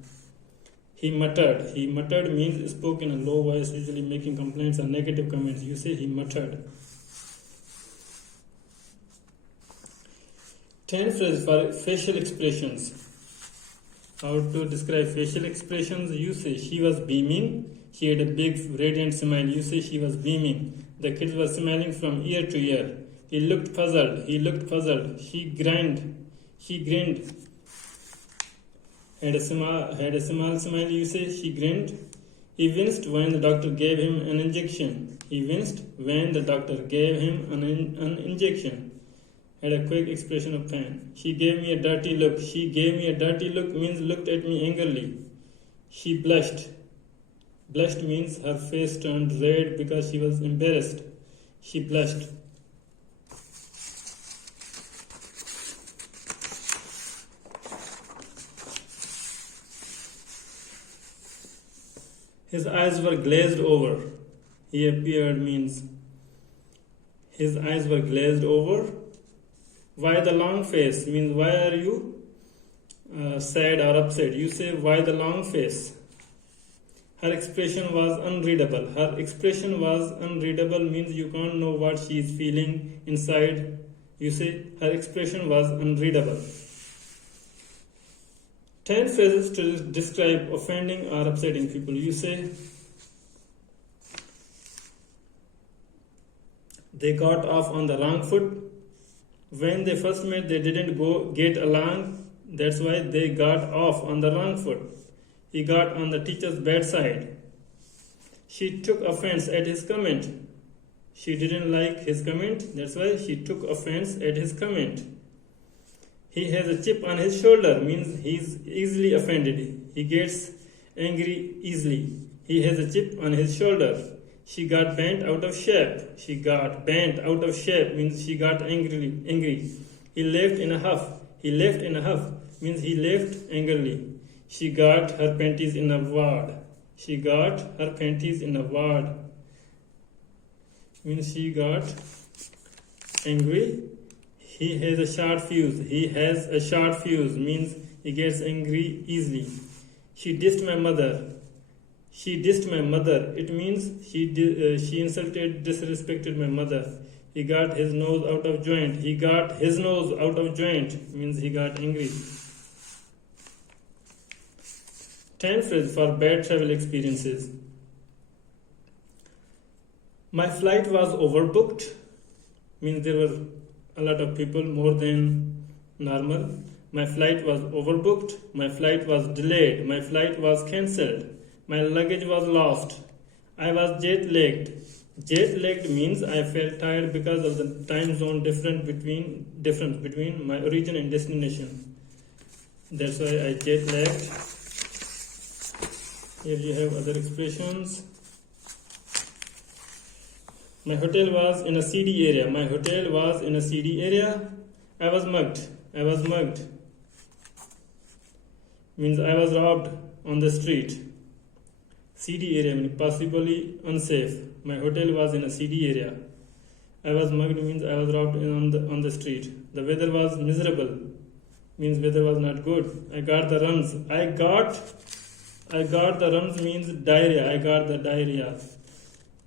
He muttered means spoke in a low voice, usually making complaints or negative comments. You say he muttered. 10 phrases for facial expressions. How to describe facial expressions? You say she was beaming. She had a big radiant smile. You say she was beaming. The kids were smiling from ear to ear. He looked puzzled. She grinned. Had a small smile, you say she grinned. He winced when the doctor gave him an injection. Had a quick expression of pain. She gave me a dirty look. Means looked at me angrily. She blushed. Blushed means her face turned red because she was embarrassed. She blushed. His eyes were glazed over. He appeared means his eyes were glazed over. Why the long face? Means why are you sad or upset? You say why the long face? Her expression was unreadable. Her expression was unreadable means you can't know what she is feeling inside. You say her expression was unreadable. 10 phrases to describe offending or upsetting people. You say, they got off on the wrong foot. When they first met, they didn't get along. That's why they got off on the wrong foot. He got on the teacher's bad side. She took offense at his comment. She didn't like his comment. That's why she took offense at his comment. He has a chip on his shoulder means he's easily offended. He gets angry easily. He has a chip on his shoulder. She got bent out of shape. She got bent out of shape means she got angry. He left in a huff. He left in a huff means he left angrily. She got her panties in a wad. She got her panties in a wad means she got angry. He has a short fuse. He has a short fuse means he gets angry easily. She dissed my mother. She dissed my mother. It means she insulted, disrespected my mother. He got his nose out of joint. He got his nose out of joint means he got angry. 10 phrases for bad travel experiences. My flight was overbooked means there were a lot of people, more than normal. My flight was overbooked. My flight was delayed. My flight was cancelled. My luggage was lost. I was jet-lagged. Jet-lagged means I felt tired because of the time zone difference between my origin and destination. That's why I jet-lagged. Here you have other expressions. My hotel was in a seedy area. My hotel was in a seedy area. I was mugged. I was mugged means I was robbed on the street. Seedy area means possibly unsafe. My hotel was in a seedy area. I was mugged means I was robbed on the street. The weather was miserable means weather was not good. I got the runs. I got the runs means diarrhea. I got the diarrhea.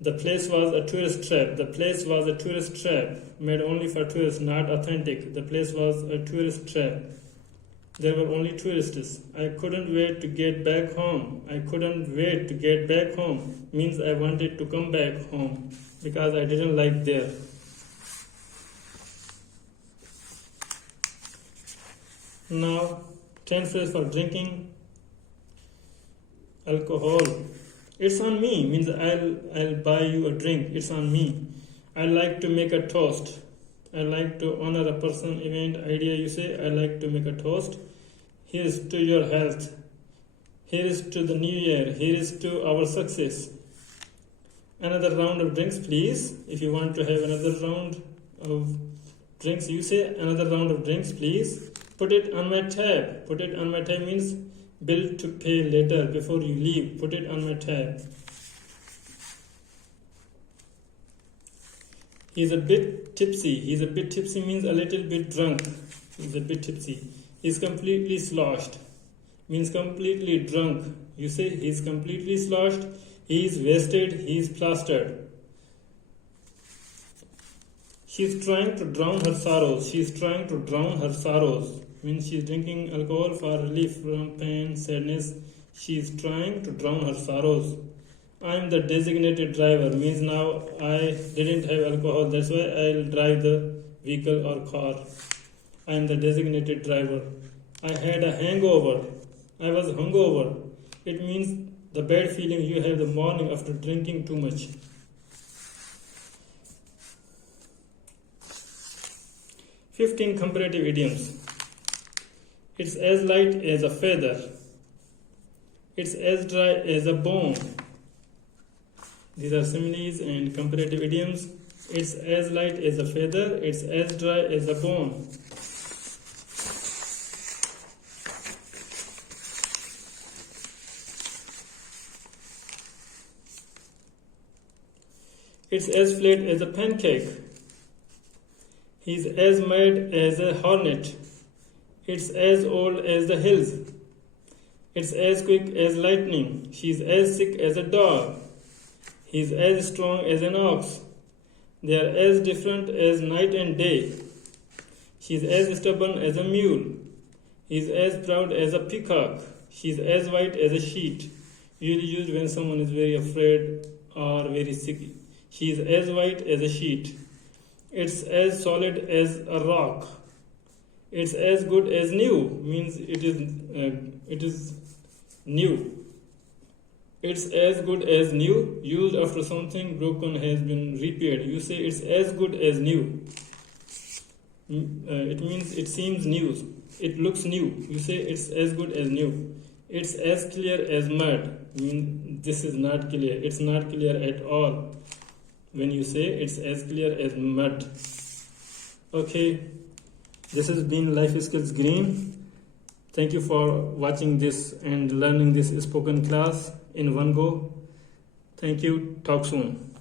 The place was a tourist trap. The place was a tourist trap made only for tourists, not authentic. The place was a tourist trap. There were only tourists. I couldn't wait to get back home. I couldn't wait to get back home means I wanted to come back home because I didn't like there. Now, 10 phrases for drinking alcohol. It's on me means I'll buy you a drink. It's on me. I like to make a toast. I like to honor a person, event, idea. You say I like to make a toast. Here's to your health. Here is to the new year. Here is to our success. Another round of drinks, please. If you want to have another round of drinks, you say another round of drinks, please. Put it on my tab. Put it on my tab means bill to pay later before you leave. Put it on my tab. He's a bit tipsy. He's a bit tipsy means a little bit drunk. He's a bit tipsy. He's completely sloshed means completely drunk. You say he's completely sloshed. He's wasted. He's plastered. She's trying to drown her sorrows. She's trying to drown her sorrows means she's drinking alcohol for relief from pain, sadness. She's trying to drown her sorrows. I'm the designated driver means now I didn't have alcohol. That's why I'll drive the vehicle or car. I'm the designated driver. I had a hangover. I was hungover. It means the bad feeling you have the morning after drinking too much. 15 comparative idioms. It's as light as a feather. It's as dry as a bone. These are similes and comparative idioms. It's as light as a feather. It's as dry as a bone. It's as flat as a pancake. He's as mad as a hornet. It's as old as the hills. It's as quick as lightning. She's as sick as a dog. He's as strong as an ox. They are as different as night and day. She's as stubborn as a mule. He's as proud as a peacock. She's as white as a sheet. Usually used when someone is very afraid or very sick. She is as white as a sheet. It's as solid as a rock. It's as good as new. Means it is new. It's as good as new. Used after something broken has been repaired. You say it's as good as new. It means it seems new. It looks new. You say it's as good as new. It's as clear as mud. Means this is not clear. It's not clear at all. When you say it's as clear as mud. Okay. This has been Life Skills Green. Thank you for watching this and learning this spoken class in one go. Thank you. Talk soon.